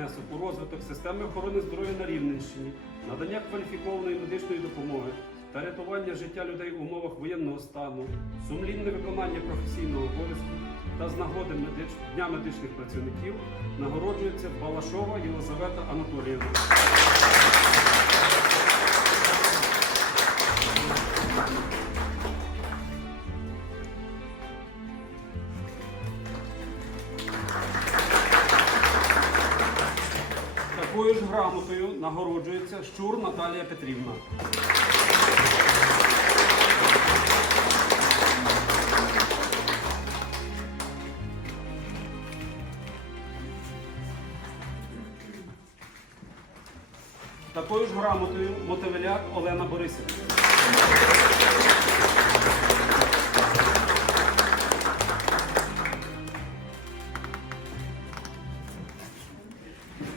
внесок у розвиток системи охорони здоров'я на Рівненщині, надання кваліфікованої медичної допомоги та рятування життя людей в умовах воєнного стану, сумлінне виконання професійного обов'язку та з нагоди медич... Дня медичних працівників нагороджується Балашова Єлизавета Анатоліївна. Такою ж грамотою нагороджується Щур Наталія Петрівна. Такою ж грамотою Мотовиляк Олена Борисівна.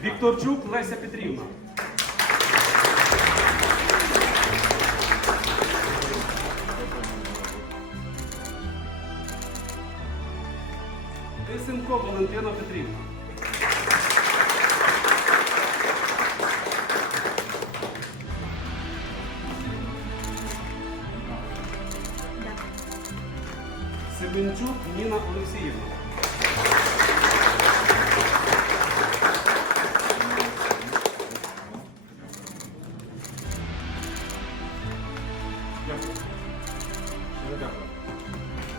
Вікторчук Леся Петрівна. Лисенко Валентина Петрівна. Семенчук Ніна Олексіївна.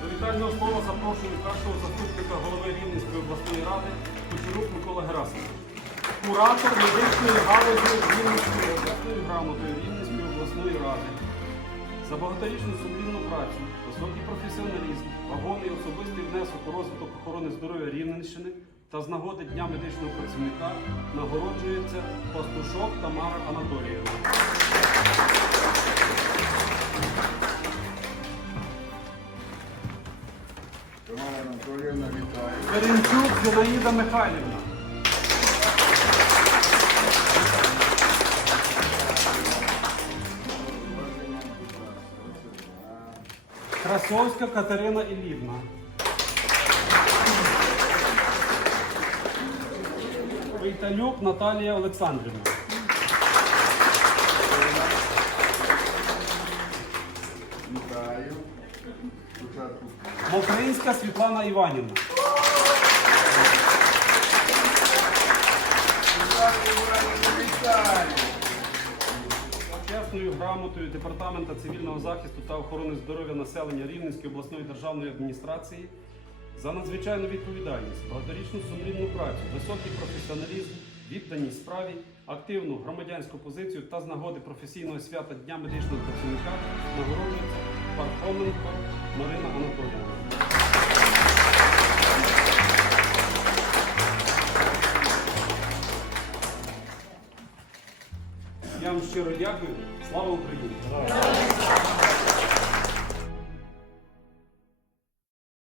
До вітального слова запрошую першого заступника голови Рівненської обласної ради Кучерук Микола Герасимович. Куратор медичної галузі Рівненської обласної грамотою Рівненської обласної ради. За багаторічну сумлінну працю, високий професіоналізм, вагомий особистий внесок у розвиток охорони здоров'я Рівненщини та з нагоди Дня медичного працівника нагороджується пастушок Тамара Анатоліївна. Тамара Анатоліївна, вітаю. Перенчук Зінаїда Михайлівна. Красовська Катерина Іллівна. Вейталюк Наталія Олександрівна. Вітаю. Спочатку Мокринська Світлана Іванівна. Чесною грамотою Департамента цивільного захисту та охорони здоров'я населення Рівненської обласної державної адміністрації за надзвичайну відповідальність, багаторічну сумлінну працю, високий професіоналізм, відданість справі, активну громадянську позицію та з нагоди професійного свята Дня медичного працівника нагороджується Пархоменко Марина Анатоліївна. Я вам щиро дякую. Слава Україні!